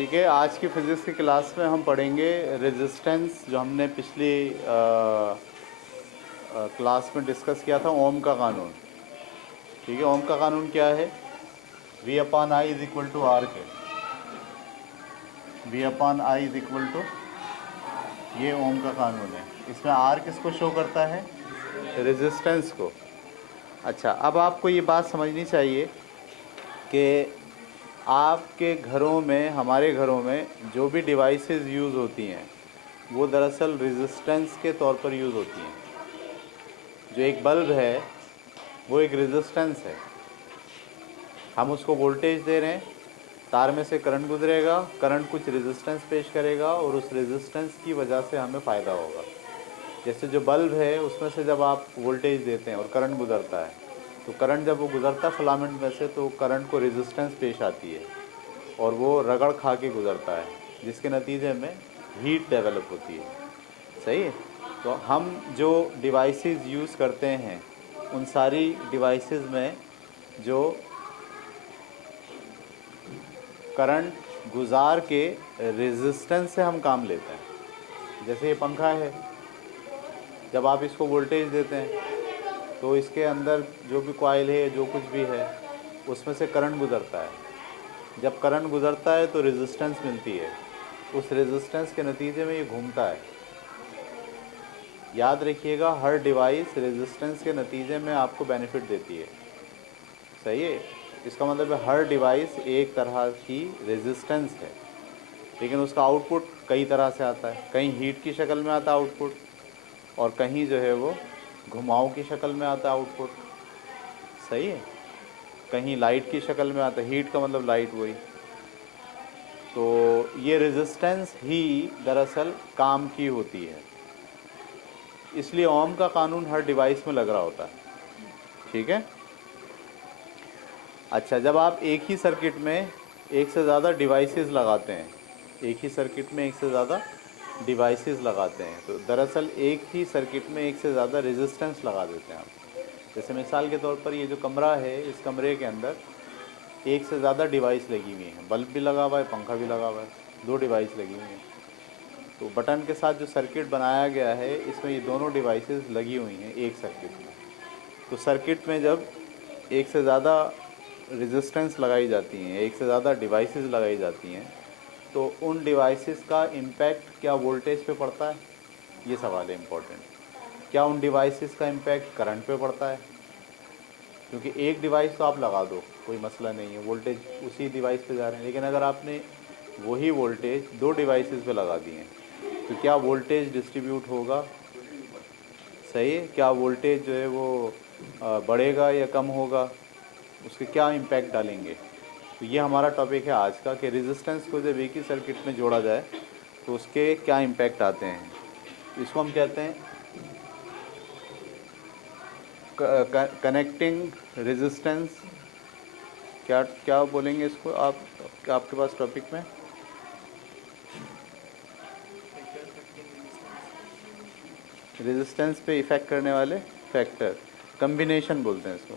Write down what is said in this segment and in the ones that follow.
ठीक है, आज की फिज़िक्स की क्लास में हम पढ़ेंगे रेजिस्टेंस, जो हमने पिछली क्लास में डिस्कस किया था, ओम का कानून। ठीक है, ओम का कानून क्या है? V upon I is equal to R K. V upon I is equal to, ये ओम का कानून है। इसमें आर किसको शो करता है? रेजिस्टेंस को। अच्छा, अब आपको ये बात समझनी चाहिए कि आपके घरों में, हमारे घरों में जो भी डिवाइसेस यूज़ होती हैं वो दरअसल रेजिस्टेंस के तौर पर यूज़ होती हैं। जो एक बल्ब है वो एक रेजिस्टेंस है। हम उसको वोल्टेज दे रहे हैं, तार में से करंट गुजरेगा, करंट कुछ रेजिस्टेंस पेश करेगा और उस रेजिस्टेंस की वजह से हमें फ़ायदा होगा। जैसे जो बल्ब है उसमें से जब आप वोल्टेज देते हैं और करंट गुजरता है, तो करंट जब वो गुजरता है फिलामेंट में से, तो करंट को रेजिस्टेंस पेश आती है और वो रगड़ खा के गुजरता है, जिसके नतीजे में हीट डेवलप होती है। सही है। तो हम जो डिवाइसेस यूज़ करते हैं, उन सारी डिवाइसेस में जो करंट गुजार के रेजिस्टेंस से हम काम लेते हैं। जैसे ये पंखा है, जब आप इसको वोल्टेज देते हैं तो इसके अंदर जो भी कॉइल है, जो कुछ भी है, उसमें से करंट गुजरता है। जब करंट गुजरता है तो रेजिस्टेंस मिलती है। उस रेजिस्टेंस के नतीजे में ये घूमता है। याद रखिएगा, हर डिवाइस रेजिस्टेंस के नतीजे में आपको बेनिफिट देती है। सही है। इसका मतलब है हर डिवाइस एक तरह की रेजिस्टेंस है, लेकिन उसका आउटपुट कई तरह से आता है। कहीं हीट की शक्ल में आता है आउटपुट, और कहीं जो है वो घुमाव की शक्ल में आता है आउटपुट। सही है। कहीं लाइट की शक्ल में आता है, हीट का मतलब लाइट वही। तो ये रेजिस्टेंस ही दरअसल काम की होती है। इसलिए ओम का कानून हर डिवाइस में लग रहा होता है। ठीक है। अच्छा, जब आप एक ही सर्किट में एक से ज़्यादा डिवाइसेस लगाते हैं, एक ही सर्किट में एक से ज़्यादा डिवाइसेस लगाते हैं, तो दरअसल एक ही सर्किट में एक से ज़्यादा रेजिस्टेंस लगा देते हैं आप। जैसे मिसाल के तौर पर ये जो कमरा है, इस कमरे के अंदर एक से ज़्यादा डिवाइस लगी हुई हैं। बल्ब भी लगा हुआ है, पंखा भी लगा हुआ है, दो डिवाइस लगी हुई हैं। तो बटन के साथ जो सर्किट बनाया गया है, इसमें ये दोनों डिवाइसेस लगी हुई हैं एक सर्किट में। तो सर्किट में जब एक से ज़्यादा रेजिस्टेंस लगाई जाती हैं, एक से ज़्यादा डिवाइसेस लगाई जाती हैं, तो उन डिवाइसेस का इम्पैक्ट क्या वोल्टेज पे पड़ता है? ये सवाल है इम्पोर्टेंट। क्या उन डिवाइसेस का इम्पैक्ट करंट पे पड़ता है? क्योंकि एक डिवाइस तो आप लगा दो, कोई मसला नहीं है, वोल्टेज उसी डिवाइस पे जा रहे हैं। लेकिन अगर आपने वही वोल्टेज दो डिवाइसेस पे लगा दिए हैं, तो क्या वोल्टेज डिस्ट्रीब्यूट होगा? सही है। क्या वोल्टेज जो है वो बढ़ेगा या कम होगा? उसके क्या इम्पैक्ट डालेंगे? तो ये हमारा टॉपिक है आज का, कि रेजिस्टेंस को जब एक ही सर्किट में जोड़ा जाए तो उसके क्या इम्पैक्ट आते हैं। तो इसको हम कहते हैं कनेक्टिंग रेजिस्टेंस। क्या क्या बोलेंगे इसको आप, आपके पास टॉपिक में? रेजिस्टेंस पे इफ़ेक्ट करने वाले फैक्टर, कम्बिनेशन बोलते हैं इसको।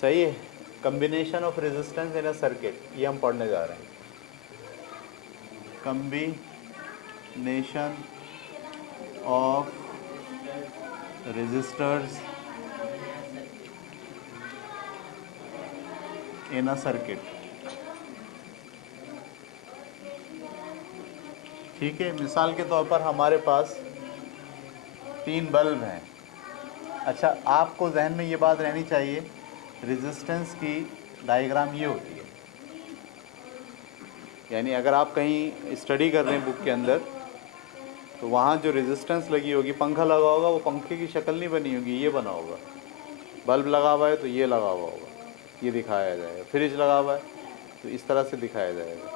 सही है। Combination of resistance in a circuit, ये हम पढ़ने जा रहे हैं। Combination of resistors in a circuit. ठीक है। मिसाल के तौर पर हमारे पास तीन बल्ब हैं। अच्छा, आपको जहन में ये बात रहनी चाहिए, रेजिस्टेंस की डायग्राम ये होती है। यानी अगर आप कहीं स्टडी कर रहे हैं बुक के अंदर, तो वहाँ जो रेजिस्टेंस लगी होगी, पंखा लगा होगा, वो पंखे की शक्ल नहीं बनी होगी, ये बना होगा। बल्ब लगा हुआ है तो ये लगा हुआ होगा, ये दिखाया जाएगा। फ्रिज लगा हुआ है तो इस तरह से दिखाया जाएगा।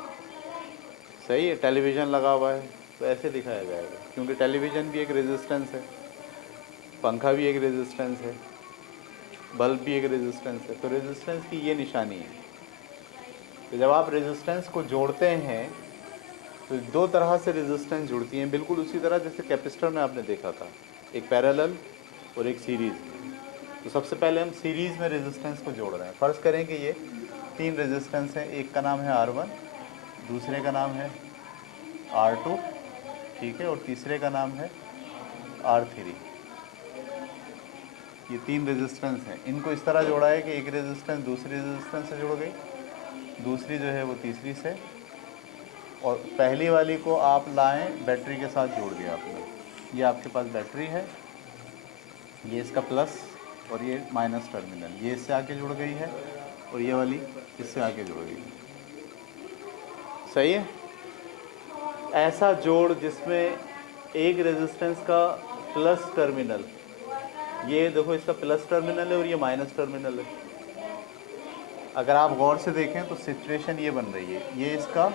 सही है। टेलीविज़न लगा हुआ है तो ऐसे दिखाया जाएगा, क्योंकि टेलीविज़न भी एक रेजिस्टेंस है, पंखा भी एक रेजिस्टेंस है, बल्ब भी एक रेजिस्टेंस है। तो रेजिस्टेंस की ये निशानी है। तो जब आप रेजिस्टेंस को जोड़ते हैं तो दो तरह से रेजिस्टेंस जुड़ती हैं, बिल्कुल उसी तरह जैसे कैपेसिटर में आपने देखा था, एक पैरेलल और एक सीरीज़ में। तो सबसे पहले हम सीरीज़ में रेजिस्टेंस को जोड़ रहे हैं। फ़र्ज़ करें कि ये तीन रेजिस्टेंस हैं, एक का नाम है R1, दूसरे का नाम है R2, ठीक है, और तीसरे का नाम है R3। ये 3 रेजिस्टेंस हैं। इनको इस तरह जोड़ा है कि एक रेजिस्टेंस दूसरी रेजिस्टेंस से जुड़ गई, दूसरी जो है वो तीसरी से, और पहली वाली को आप लाएं बैटरी के साथ जोड़ दिया आपने। ये आपके पास बैटरी है, ये इसका प्लस और ये माइनस टर्मिनल, ये इससे आके जुड़ गई है और ये वाली इससे आके जुड़ गई। सही है। ऐसा जोड़ जिसमें एक रेजिस्टेंस का प्लस टर्मिनल, ये देखो इसका प्लस टर्मिनल है और ये माइनस टर्मिनल है। अगर आप गौर से देखें तो सिचुएशन ये बन रही है, ये इसका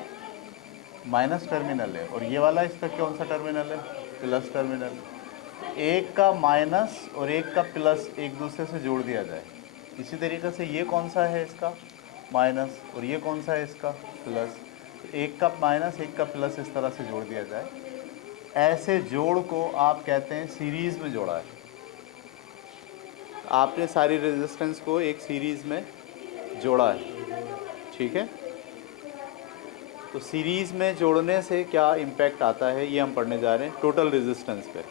माइनस टर्मिनल है और ये वाला इसका कौन सा टर्मिनल है, प्लस टर्मिनल। एक का माइनस और एक का प्लस एक दूसरे से जोड़ दिया जाए। इसी तरीके से ये कौन सा है इसका माइनस और ये कौन सा है इसका प्लस, एक का माइनस एक का प्लस इस तरह से जोड़ दिया जाए। ऐसे जोड़ को आप कहते हैं सीरीज़ में जोड़ा है। आपने सारी रेजिस्टेंस को एक सीरीज़ में जोड़ा है, ठीक है। तो सीरीज़ में जोड़ने से क्या इम्पैक्ट आता है ये हम पढ़ने जा रहे हैं टोटल रेजिस्टेंस पे।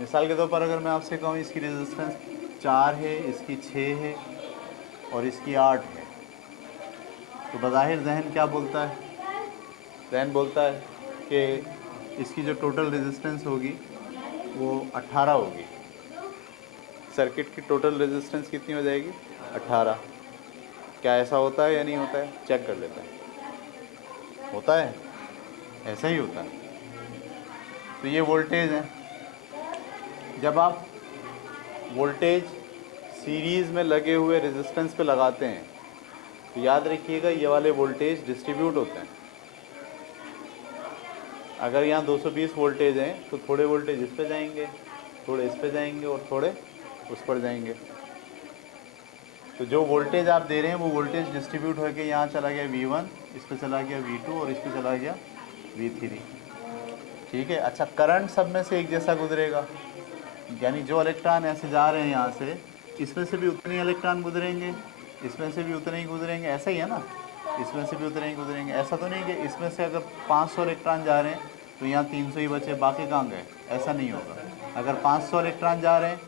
मिसाल के तौर पर अगर मैं आपसे कहूँ इसकी रेजिस्टेंस 4 है, इसकी 6 है और इसकी 8 है, तो बज़ाहिर जहन क्या बोलता है, जहन बोलता है कि इसकी जो टोटल रेजिस्टेंस होगी वो 18 होगी। सर्किट की टोटल रेजिस्टेंस कितनी हो जाएगी, 18। क्या ऐसा होता है या नहीं होता है, चेक कर लेते हैं। होता है, ऐसा ही होता है। तो ये वोल्टेज है। जब आप वोल्टेज सीरीज़ में लगे हुए रेजिस्टेंस पे लगाते हैं तो याद रखिएगा ये वाले वोल्टेज डिस्ट्रीब्यूट होते हैं। अगर यहाँ 220 वोल्टेज हैं तो थोड़े वोल्टेज इस पे जाएंगे, थोड़े इस पे जाएंगे और थोड़े उस पर जाएंगे। तो जो वोल्टेज आप दे रहे हैं वो वोल्टेज डिस्ट्रीब्यूट होकर यहाँ चला गया V1, इस पे चला गया V2 और इस पे चला गया V3, ठीक है। अच्छा, करंट सब में से एक जैसा गुजरेगा, यानी जो इलेक्ट्रॉन ऐसे जा रहे हैं यहाँ से, इसमें से भी उतने इलेक्ट्रॉन गुजरेंगे, इसमें से भी उतने ही गुजरेंगे, ऐसा ही है ना। इसमें से भी उतने ही गुजरेंगे। ऐसा तो नहीं कि इसमें से अगर 500 इलेक्ट्रॉन जा रहे हैं तो यहाँ 300 ही बचे, बाकी कहाँ गए, ऐसा नहीं होगा। अगर 500 इलेक्ट्रॉन जा रहे हैं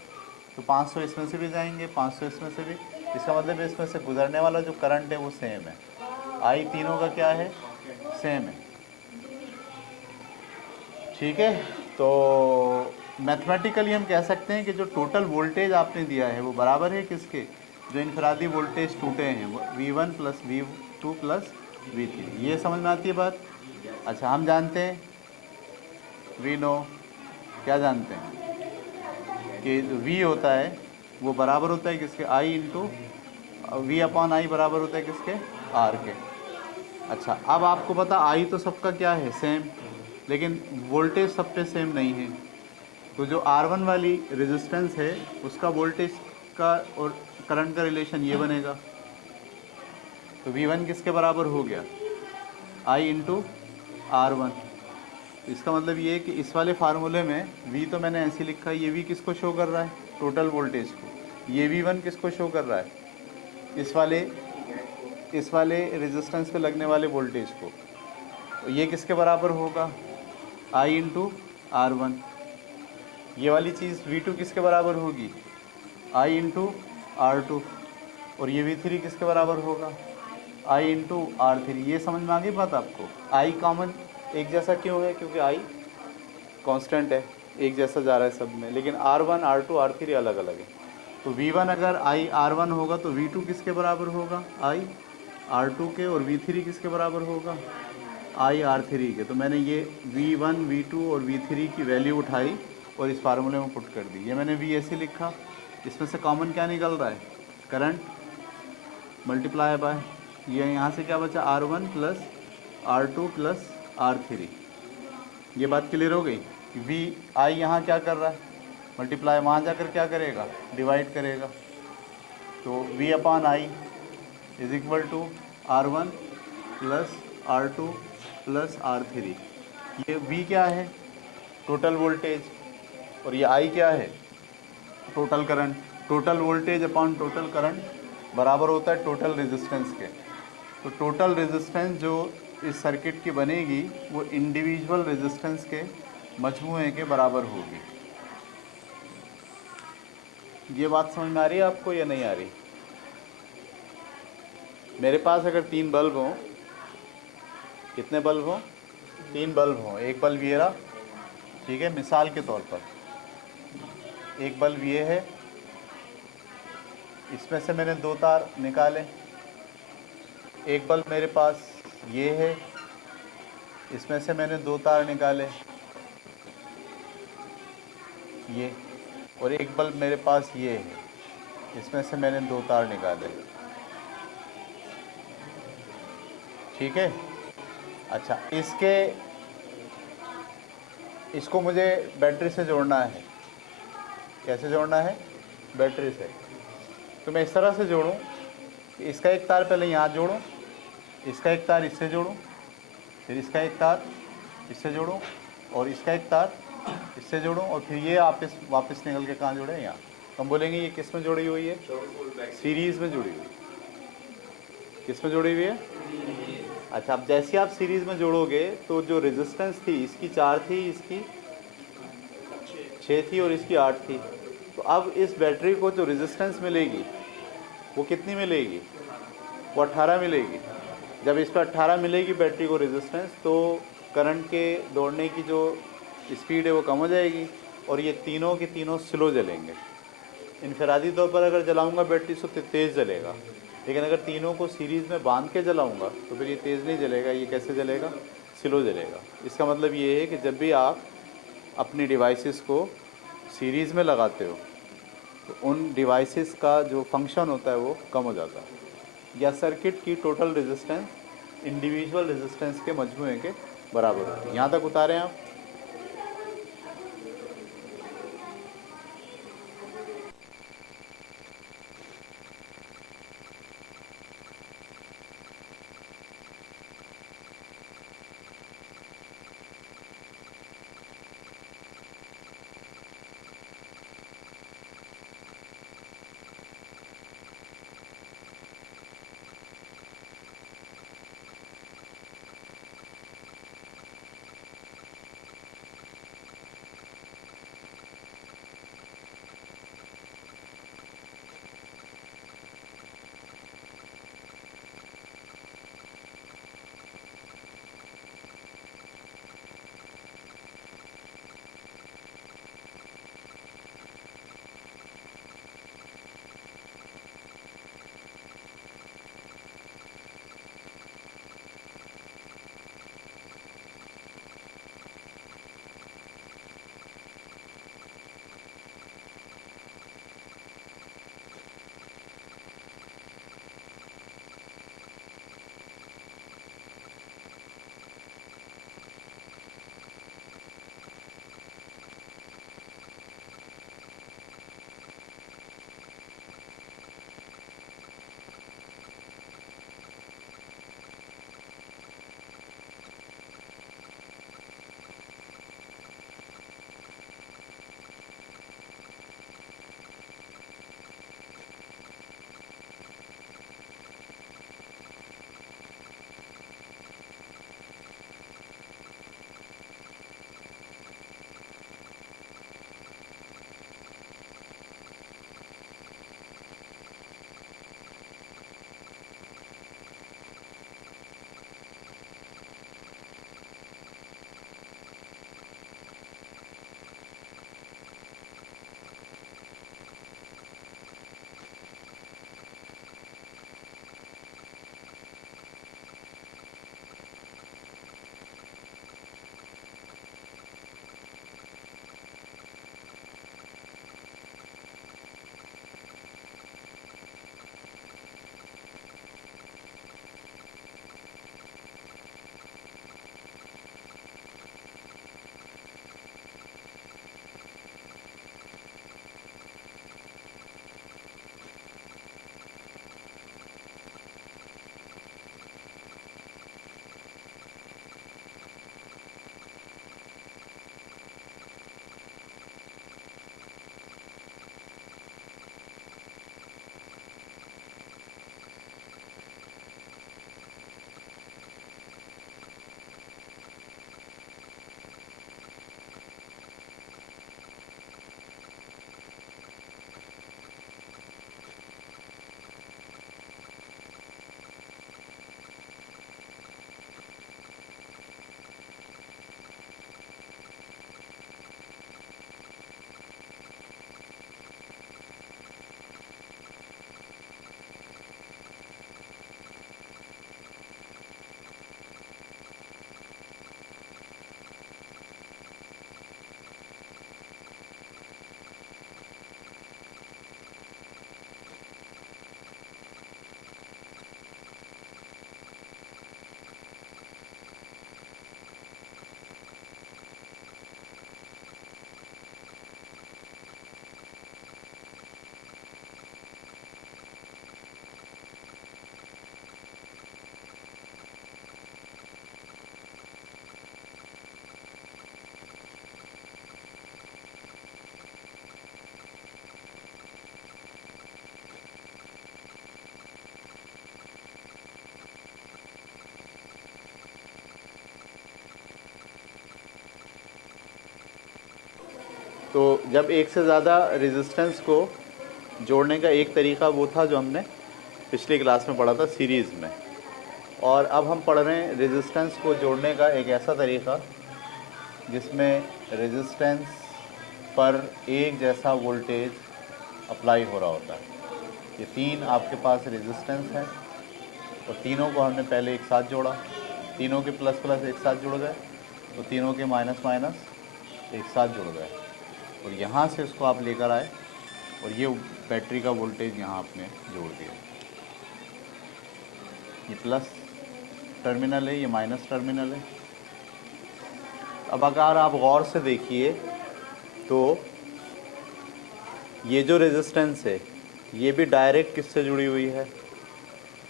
तो 500 इसमें से भी जाएंगे, 500 इसमें से भी। इसका मतलब इसमें से गुजरने वाला जो करंट है वो सेम है। आई तीनों का क्या है, सेम है, ठीक है। तो मैथमेटिकली हम कह सकते हैं कि जो टोटल वोल्टेज आपने दिया है वो बराबर है किसके, जो इनफरादी वोल्टेज टूटे हैं V1 plus V2 plus V3। ये समझ में आती है बात। अच्छा, हम जानते हैं, वी नो, क्या जानते हैं कि V होता है वो बराबर होता है किसके, I इंटू V/I बराबर होता है किसके, R के। अच्छा, अब आपको पता I तो सबका क्या है, सेम, लेकिन वोल्टेज सब पे सेम नहीं है। तो जो R1 वाली रेजिस्टेंस है उसका वोल्टेज का और करंट का रिलेशन ये बनेगा। तो V1 किसके बराबर हो गया, I इंटू R1। तो इसका मतलब ये है कि इस वाले फार्मूले में V तो मैंने ऐसे लिखा है, ये V किसको शो कर रहा है, टोटल वोल्टेज को। ये V1 किसको शो कर रहा है, इस वाले रेजिस्टेंस पे लगने वाले वोल्टेज को। तो ये किसके बराबर होगा, I इंटू R1। ये वाली चीज़ V2 किसके बराबर होगी, I इंटू R2। और ये V3 किसके बराबर होगा, I इंटू R3। ये समझ में आ गई बात आपको। I कॉमन एक जैसा क्यों है, क्योंकि I कांस्टेंट है, एक जैसा जा रहा है सब में, लेकिन R1 R2 R3 अलग अलग है। तो V1 अगर I R1 होगा तो V2 किसके बराबर होगा, I R2 के, और V3 किसके बराबर होगा, I R3 के। तो मैंने ये V1 V2 और V3 की वैल्यू उठाई और इस फार्मूले में पुट कर दी। ये मैंने V ऐसे लिखा, इसमें से कॉमन क्या निकल रहा है, करंट मल्टीप्लाई बाय, ये यहाँ से क्या बचा, R1 plus R2 plus R3। ये बात क्लियर हो गई। V I यहाँ क्या कर रहा है, मल्टीप्लाई, वहाँ जाकर क्या करेगा, डिवाइड करेगा। तो V/I is equal to R1 plus R2 plus R3। ये V क्या है, टोटल वोल्टेज, और ये I क्या है, total current. Total voltage upon total current बराबर होता है टोटल रेजिस्टेंस के। तो टोटल रेजिस्टेंस जो इस सर्किट की बनेगी वो इंडिविजुअल रेजिस्टेंस के मजमूए के बराबर होगी। ये बात समझ में आ रही है आपको या नहीं आ रही? मेरे पास अगर 3 बल्ब हों, कितने बल्ब हों? 3 बल्ब हों। एक बल्ब ये रहा, ठीक है, मिसाल के तौर पर एक बल्ब ये है, इसमें से मैंने 2 तार निकाले। एक बल्ब मेरे पास ये है, इसमें से मैंने 2 तार निकाले, ये। और एक बल्ब मेरे पास ये है, इसमें से मैंने 2 तार निकाले, ठीक है। अच्छा, इसको मुझे बैटरी से जोड़ना है। कैसे जोड़ना है? बैटरी से। तो मैं इस तरह से जोड़ूं कि इसका एक तार पहले यहाँ जोड़ूं, इसका एक तार इससे जोड़ूं, फिर इसका एक तार इससे जोड़ूं, और इसका एक तार इससे जोड़ूं, और फिर ये वापस निकल के कहाँ जोड़े? यहाँ। हम बोलेंगे ये किस में जुड़ी हुई है? सीरीज़ में जुड़ी हुई। किस में जुड़ी हुई है? अच्छा, अब जैसे आप सीरीज़ में जोड़ोगे तो जो रेजिस्टेंस थी, इसकी 4 थी, इसकी 6 थी, और इसकी 8 थी। तो अब इस बैटरी को जो रेजिस्टेंस मिलेगी वो कितनी मिलेगी? वो 18 मिलेगी। जब इस पर 18 मिलेगी बैटरी को रेजिस्टेंस, तो करंट के दौड़ने की जो स्पीड है वो कम हो जाएगी, और ये तीनों के तीनों स्लो जलेंगे। इनफरादी तौर पर अगर जलाऊंगा बैटरी तो तेज़ जलेगा, लेकिन अगर तीनों को सीरीज़ में बांध के जलाऊंगा तो फिर ये तेज़ नहीं जलेगा। ये कैसे जलेगा? स्लो जलेगा। इसका मतलब ये है कि जब भी आप अपनी डिवाइसेस को सीरीज़ में लगाते हो तो उन डिवाइसेस का जो फंक्शन होता है वो कम हो जाता है, या सर्किट की टोटल रेजिस्टेंस इंडिविजुअल रेजिस्टेंस के मजमूए के बराबर होती है। यहाँ तक उतारें आप? तो जब एक से ज़्यादा रेजिस्टेंस को जोड़ने का एक तरीका वो था जो हमने पिछली क्लास में पढ़ा था सीरीज़ में, और अब हम पढ़ रहे हैं रेजिस्टेंस को जोड़ने का एक ऐसा तरीका जिसमें रेजिस्टेंस पर एक जैसा वोल्टेज अप्लाई हो रहा होता है। ये तीन आपके पास रेजिस्टेंस है और तीनों को हमने पहले एक साथ जोड़ा, तीनों के प्लस प्लस एक साथ जुड़ गए, तो तीनों के माइनस माइनस एक साथ जुड़ गए, और यहाँ से उसको आप लेकर आए और ये बैटरी का वोल्टेज यहाँ आपने जोड़ दिया। ये प्लस टर्मिनल है, ये माइनस टर्मिनल है। अब अगर आप गौर से देखिए तो ये जो रेजिस्टेंस है ये भी डायरेक्ट किससे जुड़ी हुई है?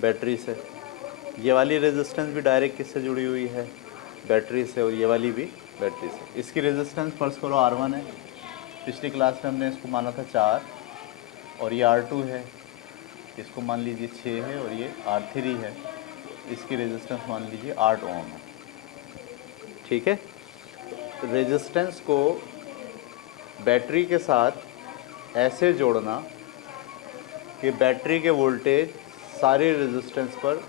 बैटरी से। ये वाली रेजिस्टेंस भी डायरेक्ट किससे जुड़ी हुई है? बैटरी से, और ये वाली भी बैटरी से। इसकी रेजिस्टेंस फर्स्ट करो R1 है, पिछली क्लास में हमने इसको माना था 4, और ये R2 है, इसको मान लीजिए 6 है, और ये R3 है, इसकी रेजिस्टेंस मान लीजिए 8 ओम है। ठीक है, रेजिस्टेंस को बैटरी के साथ ऐसे जोड़ना कि बैटरी के वोल्टेज सारे रेजिस्टेंस पर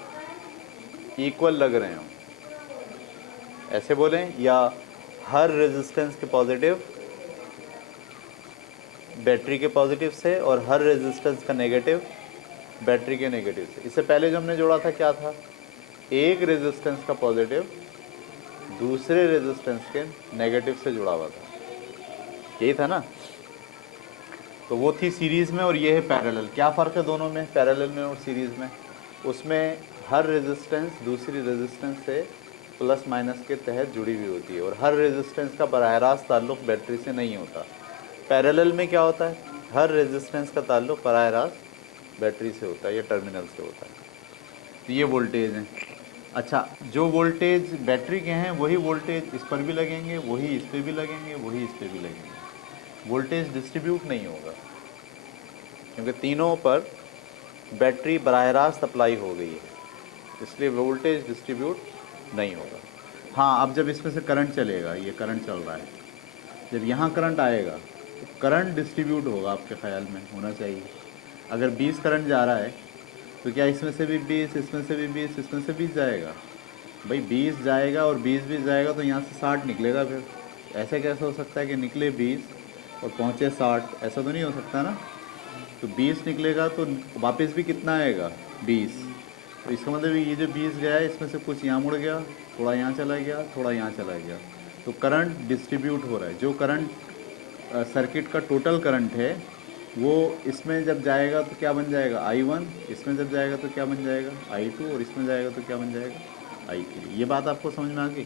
इक्वल लग रहे हों, ऐसे बोलें, या हर रेजिस्टेंस के पॉजिटिव बैटरी के पॉजिटिव से और हर रेजिस्टेंस का नेगेटिव बैटरी के नेगेटिव से। इससे पहले जो हमने जोड़ा था क्या था? एक रेजिस्टेंस का पॉजिटिव दूसरे रेजिस्टेंस के नेगेटिव से जुड़ा हुआ था, यही था ना। तो वो थी सीरीज़ में, और ये है पैरेलल। क्या फ़र्क है दोनों में, पैरेलल में और सीरीज़ में? उसमें हर रेजिस्टेंस दूसरी रेजिस्टेंस से प्लस माइनस के तहत जुड़ी हुई होती है, और हर रेजिस्टेंस का बराह रास्त ताल्लुक़ बैटरी से नहीं होता। पैरेलल में क्या होता है? हर रेजिस्टेंस का ताल्लुक़ बराह रास्त बैटरी से होता है या टर्मिनल से होता है। तो ये वोल्टेज हैं। अच्छा, जो वोल्टेज बैटरी के हैं वही वोल्टेज इस पर भी लगेंगे, वही इस पर भी लगेंगे, वही इस पर भी लगेंगे। वोल्टेज डिस्ट्रीब्यूट नहीं होगा, क्योंकि तीनों पर बैटरी बराह रास्त अप्लाई हो गई है, इसलिए वोल्टेज डिस्ट्रीब्यूट नहीं होगा। हाँ, अब जब इसमें से करंट चलेगा, ये करंट चल रहा है, जब यहाँ करंट आएगा तो करंट डिस्ट्रीब्यूट होगा, आपके ख्याल में होना चाहिए। अगर 20 करंट जा रहा है तो क्या इसमें से भी 20, इसमें से भी 20, इसमें से 20 जाएगा? भाई 20 जाएगा और 20 जाएगा तो यहाँ से 60 निकलेगा। फिर ऐसे कैसे हो सकता है कि निकले 20 और पहुँचे 60? ऐसा तो नहीं हो सकता ना। तो 20 निकलेगा तो वापस भी कितना आएगा? 20। तो इसका मतलब ये जो 20 गया है इसमें से कुछ यहाँ मुड़ गया, थोड़ा यहाँ चला गया, थोड़ा यहाँ चला गया, तो करंट डिस्ट्रीब्यूट हो रहा है। जो करंट सर्किट का टोटल करंट है वो इसमें जब जाएगा तो क्या बन जाएगा? I1। इसमें जब जाएगा तो क्या बन जाएगा? I2। और इसमें जाएगा तो क्या बन जाएगा? I3। ये बात आपको समझ में आ गई?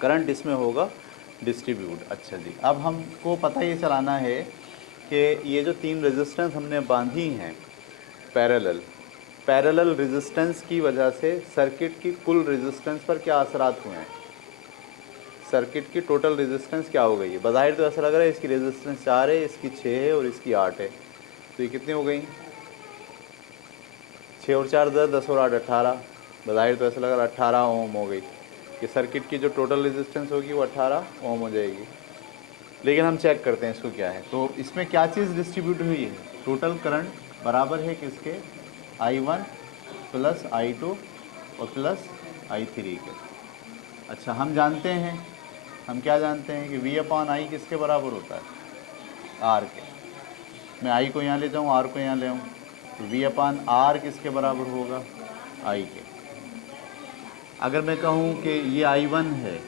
करंट इसमें होगा डिस्ट्रीब्यूट। अच्छा जी, अब हमको पता ये चलाना है कि ये जो तीन रेजिस्टेंस हमने बांधी हैं पैरेलल रेजिस्टेंस की वजह से सर्किट की कुल रेजिस्टेंस पर क्या असरात हुए हैं। सर्किट की टोटल रेजिस्टेंस क्या हो गई है? बज़ाहिर तो ऐसा लग रहा है इसकी रेजिस्टेंस 4 है, इसकी 6 है और इसकी 8 है, तो ये कितनी हो गई? 6 और 4 10 और 8 18। बज़ाहिर तो ऐसा लग रहा है 18 ओम हो गई, कि सर्किट की जो टोटल रेजिस्टेंस होगी वो 18 ओम हो जाएगी। लेकिन हम चेक करते हैं इसको क्या है। तो इसमें क्या चीज़ डिस्ट्रीब्यूट हुई है? टोटल करंट बराबर है किसके? I1 प्लस I2 और प्लस I3 के। अच्छा, हम जानते हैं, हम क्या जानते हैं कि V/I किसके बराबर होता है? R के। मैं I को यहाँ ले जाऊँ, R को यहाँ ले आऊँ, तो V/R किसके बराबर होगा? I के। अगर मैं कहूँ कि ये I1 है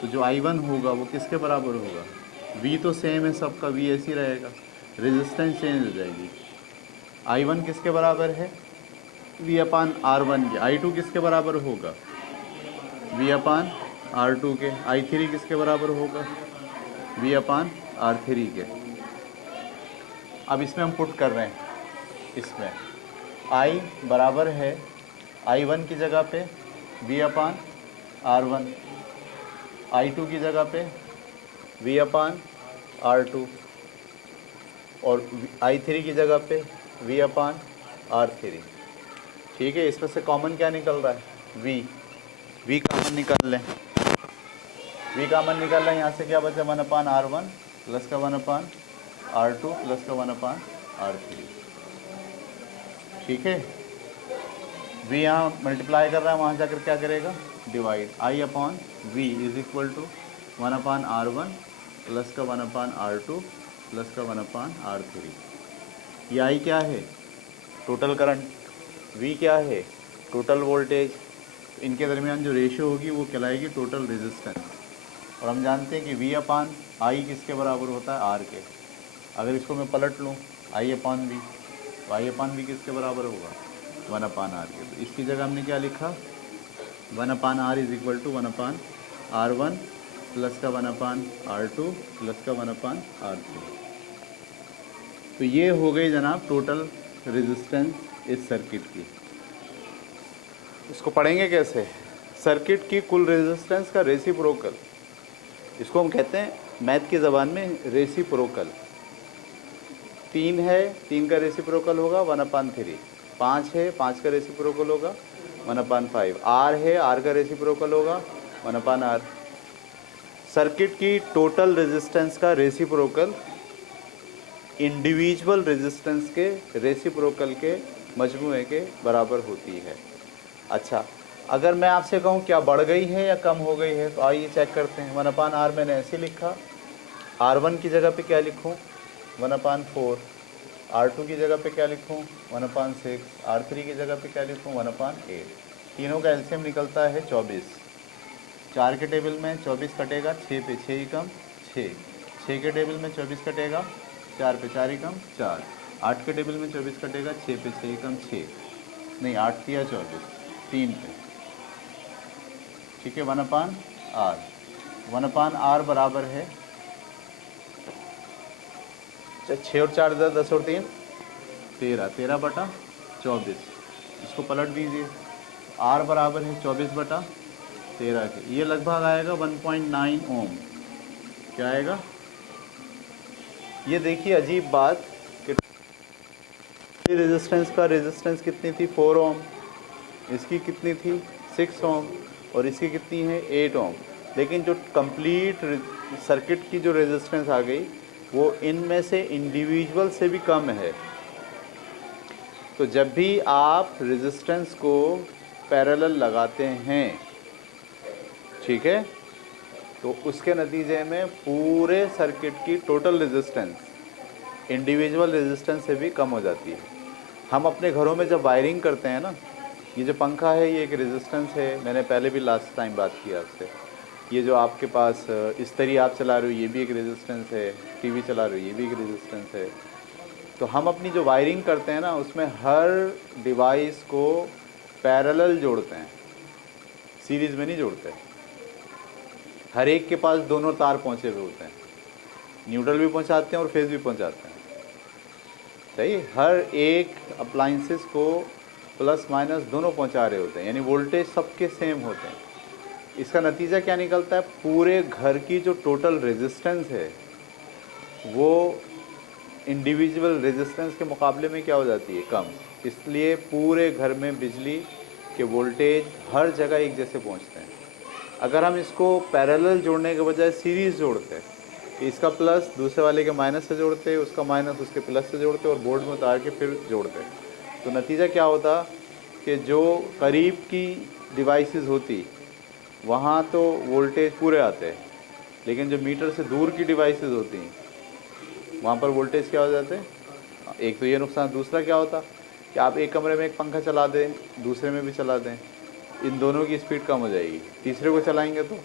तो जो I1 होगा वो किसके बराबर होगा? V तो सेम है सबका, V ऐसी रहेगा, रेजिस्टेंस चेंज हो जाएगी। I1 किसके बराबर है? V/R1 के। I2 किसके बराबर होगा? V/R2 के। I3 किसके बराबर होगा? V/R3 के। अब इसमें हम पुट कर रहे हैं, इसमें I बराबर है I1 की जगह पे V/R1, I2 की जगह पे V/R2 और I3 की जगह पे V/R3। ठीक है, इसमें से कॉमन क्या निकल रहा है? V कॉमन निकाल लें। वी कॉमन निकल रहा है, यहाँ से क्या बचा 1/R1 प्लस का 1/R2 प्लस का 1/R3। ठीक है, वी यहाँ मल्टीप्लाई कर रहा है, वहाँ जाकर क्या करेगा divide, I upon V is equal to 1/R1 plus का 1/R2 प्लस का 1/R3। ये आई क्या है टोटल करंट, वी क्या है टोटल वोल्टेज, इनके दरमियान जो रेशियो होगी वो कहलाएगी टोटल रेजिस्टेंस। और हम जानते हैं कि वी अपान आई किसके बराबर होता है आर के। अगर इसको मैं पलट लूँ आई अपान वी, तो आई अपान वी किसके बराबर होगा 1/R के। तो इसकी जगह हमने क्या लिखा 1/R is equal to 1/R1 plus का 1/R2 प्लस का 1/R3। तो ये हो गई जनाब टोटल रेजिस्टेंस इस सर्किट की। इसको पढ़ेंगे कैसे, सर्किट की कुल रेजिस्टेंस का रेसिप्रोकल, इसको हम कहते हैं मैथ की ज़बान में रेसिप्रोकल। 3 है, 3 का रेसिप्रोकल होगा 1/3। 5 है, 5 का रेसिप्रोकल होगा 1/5। आर है, आर का रेसिप्रोकल होगा 1/R। सर्किट की टोटल रेजिस्टेंस का रेसिप्रोकल इंडिविजुअल रेजिस्टेंस के रेसिप्रोकल के मजमूए के बराबर होती है। अच्छा, अगर मैं आपसे कहूँ क्या बढ़ गई है या कम हो गई है, तो आइए चेक करते हैं। 1/R मैंने ऐसे लिखा, R1 की जगह पे क्या लिखूँ 1/4, R2 की जगह पे क्या लिखूँ 1/6, R3 की जगह पे क्या लिखूँ 1/8। तीनों का एलसीएम निकलता है 24। 4 के टेबल में 24 कटेगा 6 पे 6 ही कम 6, 6 के टेबल में 24 कटेगा 4 पे 4 ही कम 4, 8 के टेबल में 24 कटेगा 6 पे 6 ही कम 6, नहीं 8 या 24 3 पे। ठीक है, 1/R, 1/R बराबर है 6 और 4 10 और 3 13, 13/24। इसको पलट दीजिए, R बराबर है 24/13 के, ये लगभग आएगा 1.9 ओम। क्या आएगा, ये देखिए अजीब बात कि रेजिस्टेंस का रेजिस्टेंस कितनी थी 4 ओम, इसकी कितनी थी 6 ओम और इसकी कितनी है 8 ओम, लेकिन जो कंप्लीट सर्किट की जो रेजिस्टेंस आ गई वो इनमें से इंडिविजुअल से भी कम है। तो जब भी आप रेजिस्टेंस को पैरेलल लगाते हैं, ठीक है, तो उसके नतीजे में पूरे सर्किट की टोटल रेजिस्टेंस इंडिविजुअल रेजिस्टेंस से भी कम हो जाती है। हम अपने घरों में जब वायरिंग करते हैं ना, ये जो पंखा है ये एक रेजिस्टेंस है, मैंने पहले भी लास्ट टाइम बात की आपसे। ये जो आपके पास इस्त्री आप चला रहे हो ये भी एक रेजिस्टेंस है, टीवी चला रहे हो ये भी एक रेजिस्टेंस है। तो हम अपनी जो वायरिंग करते हैं ना उसमें हर डिवाइस को पैरेलल जोड़ते हैं, सीरीज़ में नहीं जोड़ते। हर एक के पास दोनों तार पहुँचे हुए होते हैं, न्यूट्रल भी पहुँचाते हैं और फेज़ भी पहुँचाते हैं। सही, हर एक अप्लाइंसेस को प्लस माइनस दोनों पहुंचा रहे होते हैं, यानी वोल्टेज सबके सेम होते हैं। इसका नतीजा क्या निकलता है, पूरे घर की जो टोटल रेजिस्टेंस है वो इंडिविजुअल रेजिस्टेंस के मुकाबले में क्या हो जाती है, कम। इसलिए पूरे घर में बिजली के वोल्टेज हर जगह एक जैसे पहुंचते हैं। अगर हम इसको पैरेलल जोड़ने के बजाय सीरीज़ जोड़ते हैं, इसका प्लस दूसरे वाले के माइनस से जोड़ते, उसका माइनस उसके प्लस से जोड़ते और बोर्ड में उतार के फिर जोड़ते, तो नतीजा क्या होता कि जो करीब की डिवाइसेस होती वहाँ तो वोल्टेज पूरे आते हैं, लेकिन जो मीटर से दूर की डिवाइसेस होती हैं वहाँ पर वोल्टेज क्या हो जाते हैं। एक तो ये नुकसान, दूसरा क्या होता कि आप एक कमरे में एक पंखा चला दें, दूसरे में भी चला दें, इन दोनों की स्पीड कम हो जाएगी। तीसरे को चलाएंगे तो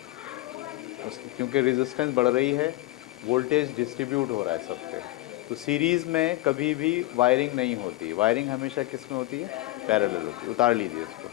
क्योंकि रेजिस्टेंस बढ़ रही है, वोल्टेज डिस्ट्रीब्यूट हो रहा है सब पे, तो सीरीज़ में कभी भी वायरिंग नहीं होती। वायरिंग हमेशा किस में होती है, पैरेलल होती है। उतार लीजिए इसको।